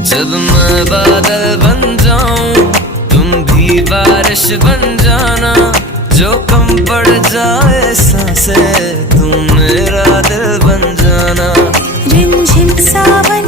जब मैं बादल बन जाऊं तुम भी बारिश बन जाना, जो कम पड़ जाए सांसें तुम मेरा दिल बन जाना। रिमझिम सावन